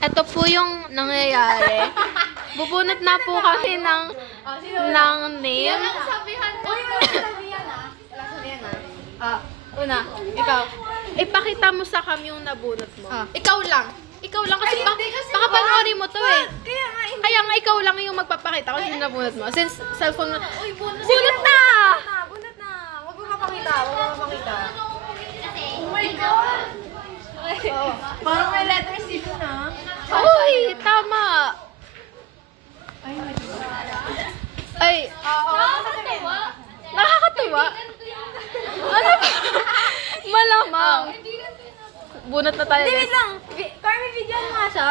Ito po yung nangyayari. Bubunot na po kami ng name. Sabihan mo. Una, ikaw. Ipakita mo sa kami yung nabunot mo. Ikaw lang. Ikaw lang kasi baka panoorin mo to eh. Kaya nga ikaw lang yung magpapakita kung sino nabunot mo. Since cellphone mo. Uy, bunot na! Bunot na. Huwag mo mapakita. Oh my God! Parang may letter C na. Uy, tama. Ay, nakakatuwa. Ano ba? Malamang. Bunot na tayo. Wait lang. Carmi, bigyan nga siya.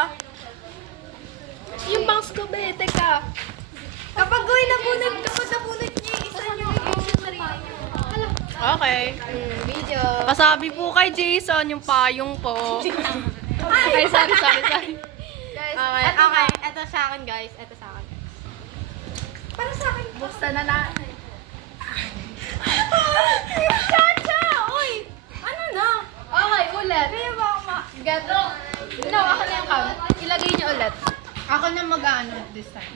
Yung bangs ko, be. Teka. Kapag nabunot niya yung isa niyo, i-exit na rin niyo. Okay. Video. Pasabi po kay Jason, yung payong po. Ay, sorry. Guys, Okay. Ito sa akin, guys. Ito sa akin. para sa akin. Buksan na na. Chacha! Uy! Ano na? Okay, ulit. Kaya ba ako Get. No, ako na yung count. Ilagay niyo ulit. Ako na mag-ano this time.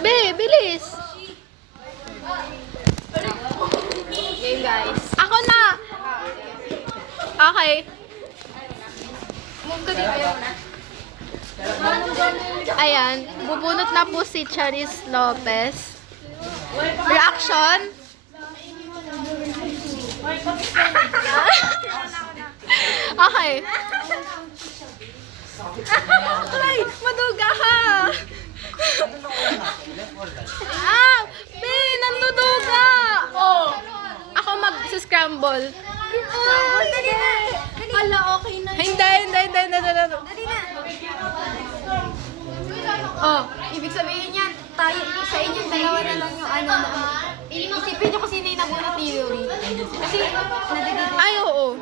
Be, bilis. Game, guys. Ako na. Okay. Move ka dito. Ayaw na. Ayan, bubunot na po si Charis Lopez. Reaction? Okay. Ay, maduga ka! Be, nanduduga! Oh. Ako mag-scramble. Dali na. Ala, okay na. Hindi. Dali na. Oh, ibig sabihin yan, tayo, sa inyong dalawa na lang yung ano na. Isipin nyo kung sino yung nabunot ni Yuri. Kasi, nadidito. Ay, oo.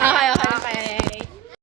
Okay.